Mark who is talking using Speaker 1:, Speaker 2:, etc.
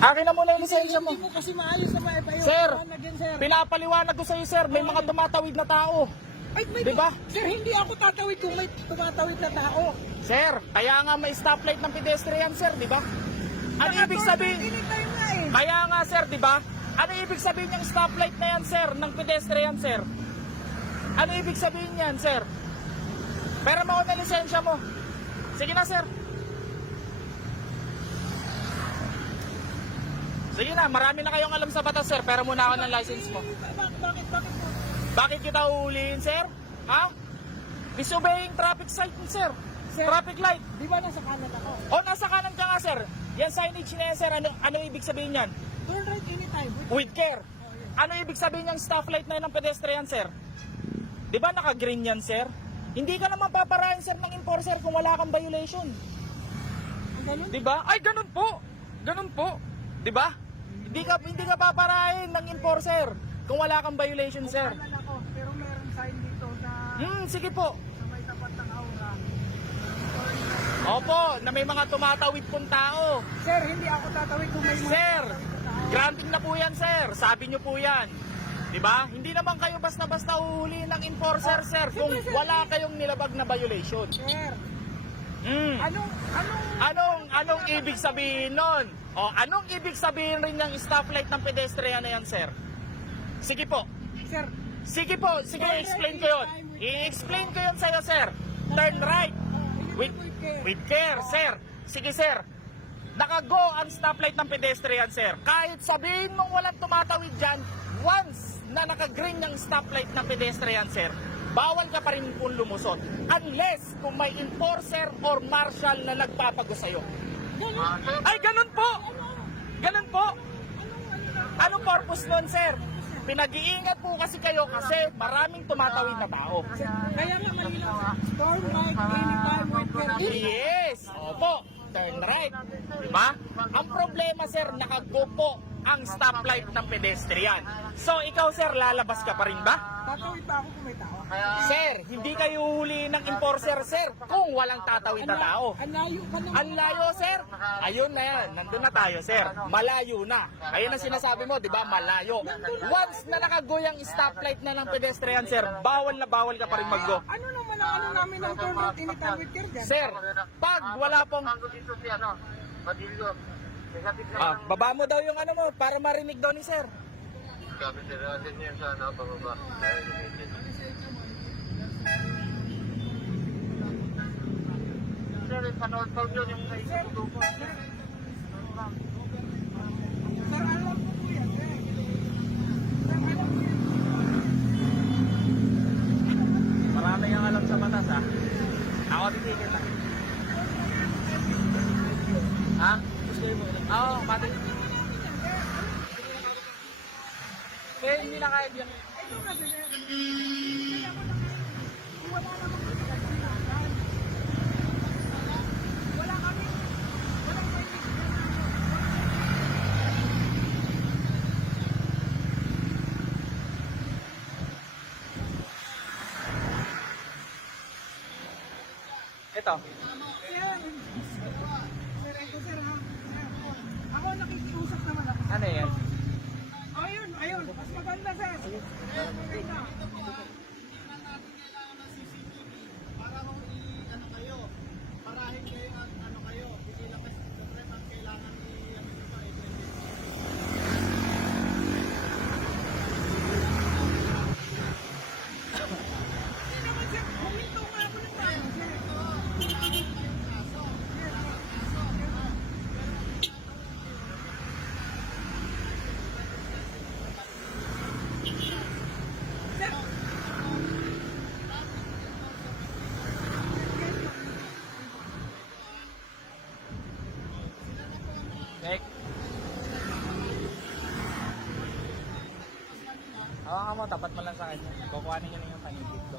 Speaker 1: Akin na muna yung lisensya mo.
Speaker 2: Hindi mo kasi maayos na maipayo.
Speaker 1: Sir,
Speaker 2: Again, sir.
Speaker 1: pinapaliwanag ko sa'yo, sir. May mga tumatawid na tao.
Speaker 2: Ay, may
Speaker 1: Di ba?
Speaker 2: Sir, hindi ako tatawid kung may tumatawid na tao.
Speaker 1: Sir, kaya nga may stoplight ng pedestrian, sir, di ba? Ano ibig sabihin?
Speaker 2: Eh.
Speaker 1: Kaya nga, sir, di ba? Ano ibig sabihin yung stoplight na yan, sir, ng pedestrian, sir? Ano ibig sabihin yan, sir? Pero mo na lisensya mo. Sige na, sir. Sige na, marami na kayong alam sa batas, sir. Pero muna ako ng license mo.
Speaker 2: Bakit, bakit, bakit po?
Speaker 1: Bakit kita uhulihin, sir? Ha? Disobeying traffic sign, sir.
Speaker 2: Sir.
Speaker 1: Traffic light.
Speaker 2: Di ba nasa kanan ako?
Speaker 1: O, nasa kanan ka nga, sir. Yan signage na yan, sir. Ano, ano ibig sabihin yan?
Speaker 2: Turn right anytime.
Speaker 1: With care. Ano ibig sabihin yung stoplight na yun ng pedestrian, sir? Di ba naka-green yan, sir? Hindi ka naman paparahin, sir, ng enforcer kung wala kang violation.
Speaker 2: Ganun?
Speaker 1: Di ba? Ay, ganun po. Ganun po. Di ba? Hindi ka, hindi ka paparahin ng enforcer kung wala kang violation, sir.
Speaker 2: Kanan ako, pero meron sign dito na
Speaker 1: Hmm, sige po.
Speaker 2: sa may tapat ng aura.
Speaker 1: Opo, na may mga tumatawid pong tao.
Speaker 2: Sir, hindi ako tatawid kung may mga
Speaker 1: Sir, granting na po yan, sir. Sabi nyo po yan. 'Di ba? Hindi naman kayo basta-basta uhuli ng enforcer, sir, kung wala kayong nilabag na violation.
Speaker 2: Sir,
Speaker 1: Mm.
Speaker 2: anong, anong,
Speaker 1: Anong anong ibig sabihin nun? O anong ibig sabihin rin ng stoplight ng pedestrian na yan, sir? Sige po.
Speaker 2: sir,
Speaker 1: Sige po, sige explain ko 'yon. I-explain ko 'yon sa iyo, sir. Turn right. With, with care, sir. Sige, sir. Nakago ang stoplight ng pedestrian, sir. Kahit sabihin mong walang tumatawid dyan, once na nakagreen ng stoplight ng pedestrian, sir, bawal ka pa rin kung lumusot. Unless kung may enforcer or marshal na nagpapago sa'yo. Ay, ganun po! Ganun po! Anong purpose nun, sir? Pinag-iingat po kasi kayo kasi maraming tumatawid na tao.
Speaker 2: Kaya nga malinaw. Turn right anytime your
Speaker 1: Yes! Opo, turn right. Diba? Ang problema, sir, nakago po ang stoplight ng pedestrian. So, ikaw, sir, lalabas ka pa rin ba?
Speaker 2: Tatawid pa ako kung may tao.
Speaker 1: Sir, hindi kayo huli ng enforcer, sir, kung walang tatawid na tao.
Speaker 2: Ang layo pa naman.
Speaker 1: Ang layo, sir. Ayun na yan. Nandun na tayo, sir. Malayo na. Ayun ang sinasabi mo, di ba? Malayo. Once na nakago yung stoplight na ng pedestrian, sir, bawal na bawal ka pa rin mag-go.
Speaker 2: Ano naman ang ano namin ng turn right anytime with your dyan?
Speaker 1: Sir, pag wala pong
Speaker 3: Tango
Speaker 1: Ah, baba mo daw yung ano mo para marinig daw ni sir.
Speaker 3: sabi si Rasin niya sa ano, pababa. Sir, panood pa yun yung naisundo ko.
Speaker 2: Sir, alam ko po yan. Sir, Sir.
Speaker 1: Marami ang alam sa batas ha. Ako titigil lang. Ha? Oo, oh, pati. Kaya hindi na kaya yan.
Speaker 2: Ito every time.
Speaker 1: Nek. Hawakan mo, tapat mo lang sa kanya. Kukuhanin niyo na yung panigid ko.